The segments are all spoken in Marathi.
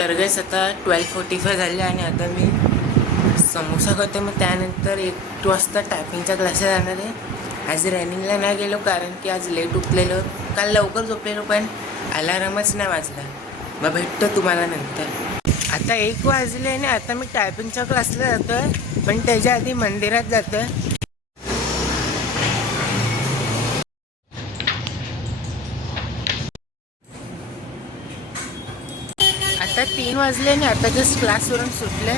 तर गाइस आता 12:45 झाले आणि आता मी समोसा खातो. मग त्यानंतर 1 वाजता टायपिंगच्या क्लासला जाणार आहे. आज रनिंगला नाही गेलो कारण की आज लेट उठलेलो. काल लवकर झोपलेलो पण अलारामच नाही वाजला. मग भेटतो तुम्हाला नंतर. आता 1 वाजले आणि आता मी टायपिंगच्या क्लासला जातो आहे, पण त्याच्या आधी मंदिरात जातो आहे. आता 3 वाजले आणि आता जस्ट क्लासवरून सुटले.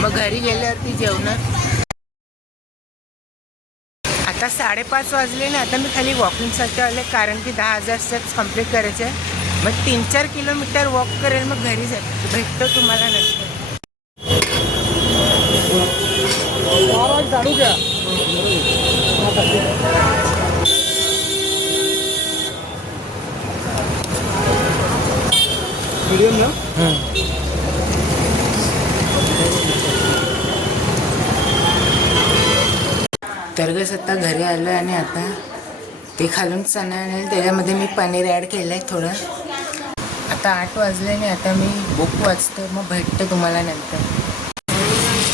मग घरी गेल्यावरती जेवणार. आता 5:30 वाजले आणि आता मी खाली वॉकिंगसाठी आले कारण की 10,000 स्टेप्स कंप्लीट करायचे आहे. मग 3-4 किलोमीटर वॉक करेल, मग घरी जाईल. भेटतो तुम्हाला नंतर. तर गस आता घरी आलो आणि आता ते खालून चणा आणेल, त्याच्यामध्ये मी पनीर ॲड केलं आहे थोडं. आता 8 वाजले आणि आता मी बुक वाचतो. मग भेटतो तुम्हाला नंतर.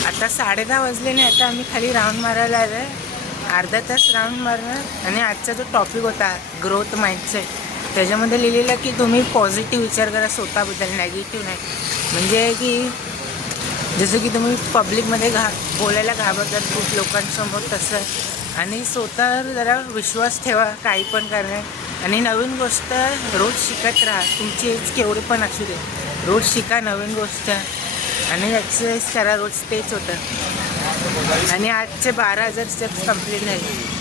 आता 10:30 वाजले आणि आता आम्ही खाली राऊंड मारायला आलो आहे. अर्धा तास राऊंड मारणार आणि आजचा जो टॉपिक होता ग्रोथ माइंडसेट, त्याच्यामध्ये लिहिलेलं की तुम्ही पॉझिटिव्ह विचार करा स्वतःबद्दल, नेगेटिव्ह नाही. म्हणजे की जसं की तुम्ही पब्लिकमध्ये बोलायला घाबरतात खूप लोकांसमोर, तसं. आणि स्वतःवर जरा विश्वास ठेवा काही पण करणे. आणि नवीन गोष्ट रोज शिकत राहा. तुमची एज केवढी पण असू दे, रोज शिका नवीन गोष्ट आणि एक्सरसाइज करा रोज. तेच होतं. आणि आजचे 12,000 स्टेप्स कंप्लीट झाले.